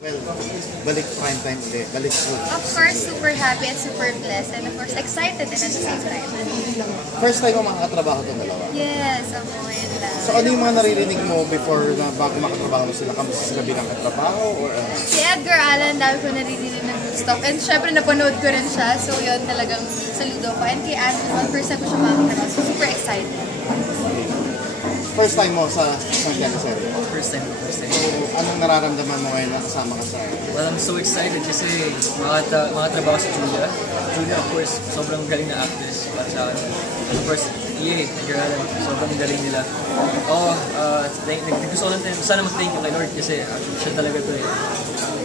Well, balik prime time ulit, balik school. Of course, super happy and super blessed, and of course, excited din at the same time. First time mo makakatrabaho itong dalawa. Yes, ako yun lang. So ano yung mga naririnig mo before na bago makatrabaho mo sila? Kamusta sila bilang katrabaho? Or, Si Edgar Allan, dami ko naririnig ng good stuff. And syempre, napanood ko rin siya. So yun, talagang saludo ko. And kay Andrew, first time ko siya makatrabaho. So super excited. First time mo sa isang teleserye? First time. So anong nararamdaman mo ngayon na kasama ka sa... Well, I'm so excited kasi makatrabaho si Julia. Julia, of course, sobrang galing na actress para sa akin. Of course, EA, Edgar Allan, sobrang galing nila. Gusto ko lang sana mag-thank you kay Lord kasi siya talaga to eh.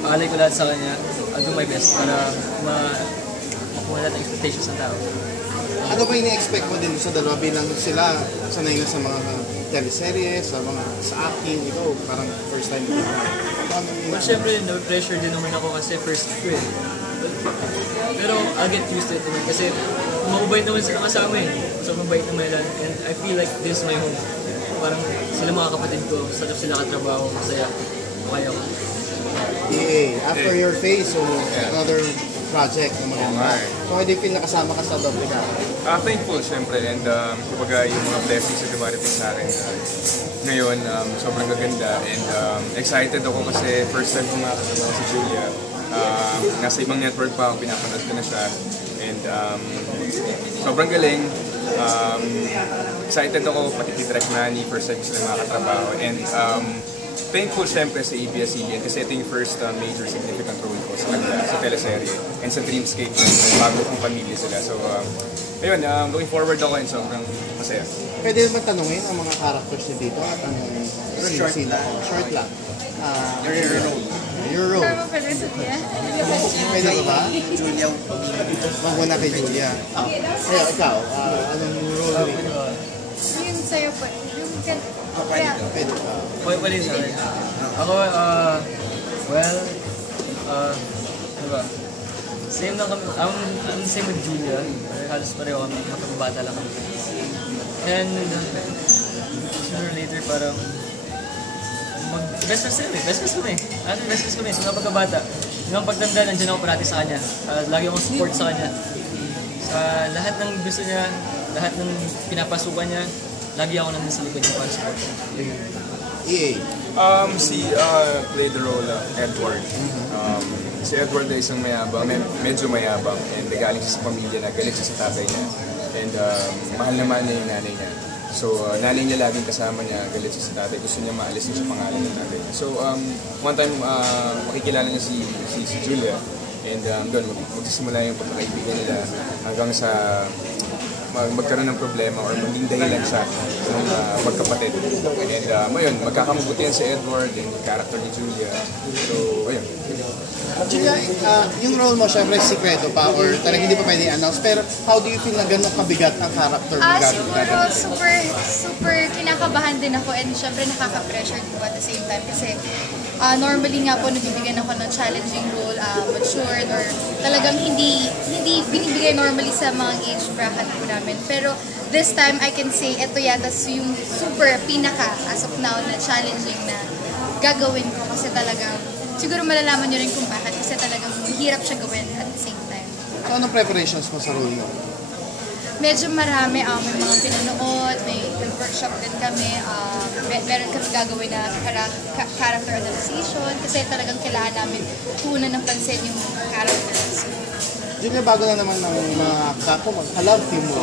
Pangalay ko lahat sa kanya. I'll do my best para makuha lahat ng expectations ng tao. Ano ba yung expect mo din sa dalawa bilang sila sanay na sa mga teleserye, sa acting, ikaw parang first time mo? Well, syempre, no-pressure din naman ako kasi first ko eh. Pero I'll get used to it naman kasi mababait naman sila kasama eh. So mabait naman nila and I feel like this is my home. Parang sila mga kapatid ko, sarap sila katrabaho, masaya. Okay ako. EA, after your face, so another project na maganda. So hindi feel nakasama ka sa doble ka? Thankful syempre and kumbaga yung mga blessings na dumarating sa akin ngayon sobrang gaganda and excited ako kasi first time ko nga kasama si Julia. Nasa ibang network pa ako, pinapanood ko na siya and sobrang galing. Excited ako pati kay Direk Manny, first time ko sila makatrabaho and thankful syempre sa ABS-CBN kasi ito yung first major significant role ko sa kanila, sa teleserye and sa Dreamscape bago kong pamilya sila. So, ayun, looking forward ako and sobrang masaya. Pwede naman tanungin ang mga characters niya dito at ang short lang. Your role. Tama pa rin niya. Pwede ba? Julia. Magmuna kay Julia. Kaya ikaw, anong role rin? Yun sa'yo po. Yung Pwede ba? Pwede sa akin. Ako, well, ano ba? Same lang kami. I'm the same with Julia. Halos pareho kami. Magkababata lang kami. And sooner or later, parang best friends kami. Best friends kami. Best friends kami. Sa mga pagkabata. Yung pagtanda, nandiyan ako parati sa kanya. Lagi akong support sa kanya. Sa lahat ng gusto niya, lahat ng pinapasukan niya, lagi ako nandun sa likod niya para support niya. EA. Played the role of Edward. Si Edward ay isang mayabang, medyo mayabang and galing siya sa pamilya na galit siya sa tatay niya and mahal naman niya yung nanay niya. So nanay niya laging kasama niya, galit siya sa tatay, gusto niya maalis niya sa pangalan ng tatay niya. So one time makikilala niya si Julia and doon magsisimula yung pagkakaibigan nila hanggang sa magkaroon ng problema or maging dahilan siya ng magkapatid. And ayun, magkakamabutihan si Edward and yung character ni Julia. So, ayun. Julia, yung role mo syempre sikreto pa or talagang hindi pa pwede i-announce, pero how do you feel na gano'ng kabigat ang character mo? Siguro super kinakabahan din ako and syempre nakaka-pressure ko at the same time kasi normally nga po nabibigyan ako ng challenging role, matured or talagang hindi binibigay normally sa mga age bracket po namin. Pero this time I can say ito yata yung super pinaka as of now na challenging na gagawin ko kasi talagang siguro malalaman nyo rin kung bakit kasi talagang hirap siya gawin at the same time. So anong preparations mo sa role mo? Medyo marami, may mga pinanood, may workshop din kami, meron kami gagawin na character analyzation kasi talagang kailangan namin tuunan ng pansin yung characters. Julia, bago na naman ng mga kalab team mo,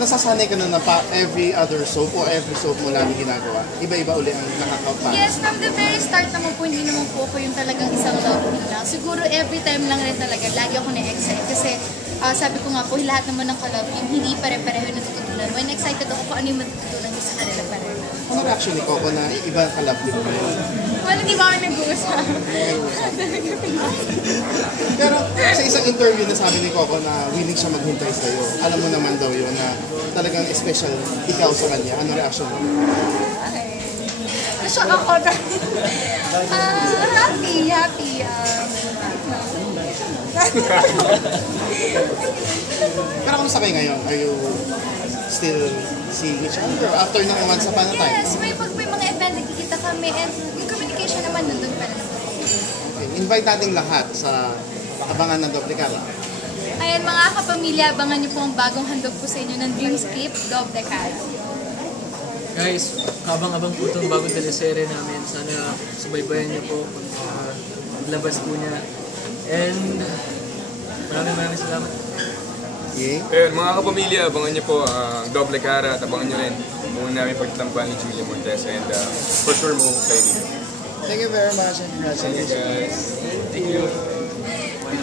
nasasanay ka na every other soap o every soap mo lagi ginagawa? Iba-iba uli ang nakakaupa? Yes, from the very start naman po, hindi naman po ako yung talagang isang love team lang. Siguro every time lang rin talaga, lagi ako na-excite kasi sabi ko nga po, lahat naman ng ka-love team, hindi pare-pareho yung natututunan. When excited ako kung ano yung matututunan ko sa kanila pareho. Ano reaction ni Coco na iba ang ka-love team mo? Well, hindi ba kami nag-uusap? Pero sa isang interview na sabi ni Coco na willing siya maghintay sa'yo, alam mo naman daw yun na talagang special ikaw sa kanya. Ano reaction mo? Shock ako. Happy. Pero kung kayo ngayon, are you still seeing each other after ng once upon a time? Yes, may mga event nakikita kami and yung communication naman nandun pa rin naman. Okay. natin. Invite natin lahat sa abangan ng Doble Cara. Ayan mga kapamilya, abangan niyo po ang bagong handog po sa inyo ng Dreamscape Doble Cara. Guys, kabang-abang po itong bagong teleserye namin. Sana subaybayan niyo po pag labas po niya. And maraming salamat. Okay? Ayun, mga kapamilya, abangan niyo po ang Doble Cara at abangan niyo rin kung namin pagtatampan ni Julia Montes and for sure mo kayo dito. Thank you very much and congratulations. Thank you guys. Thank you.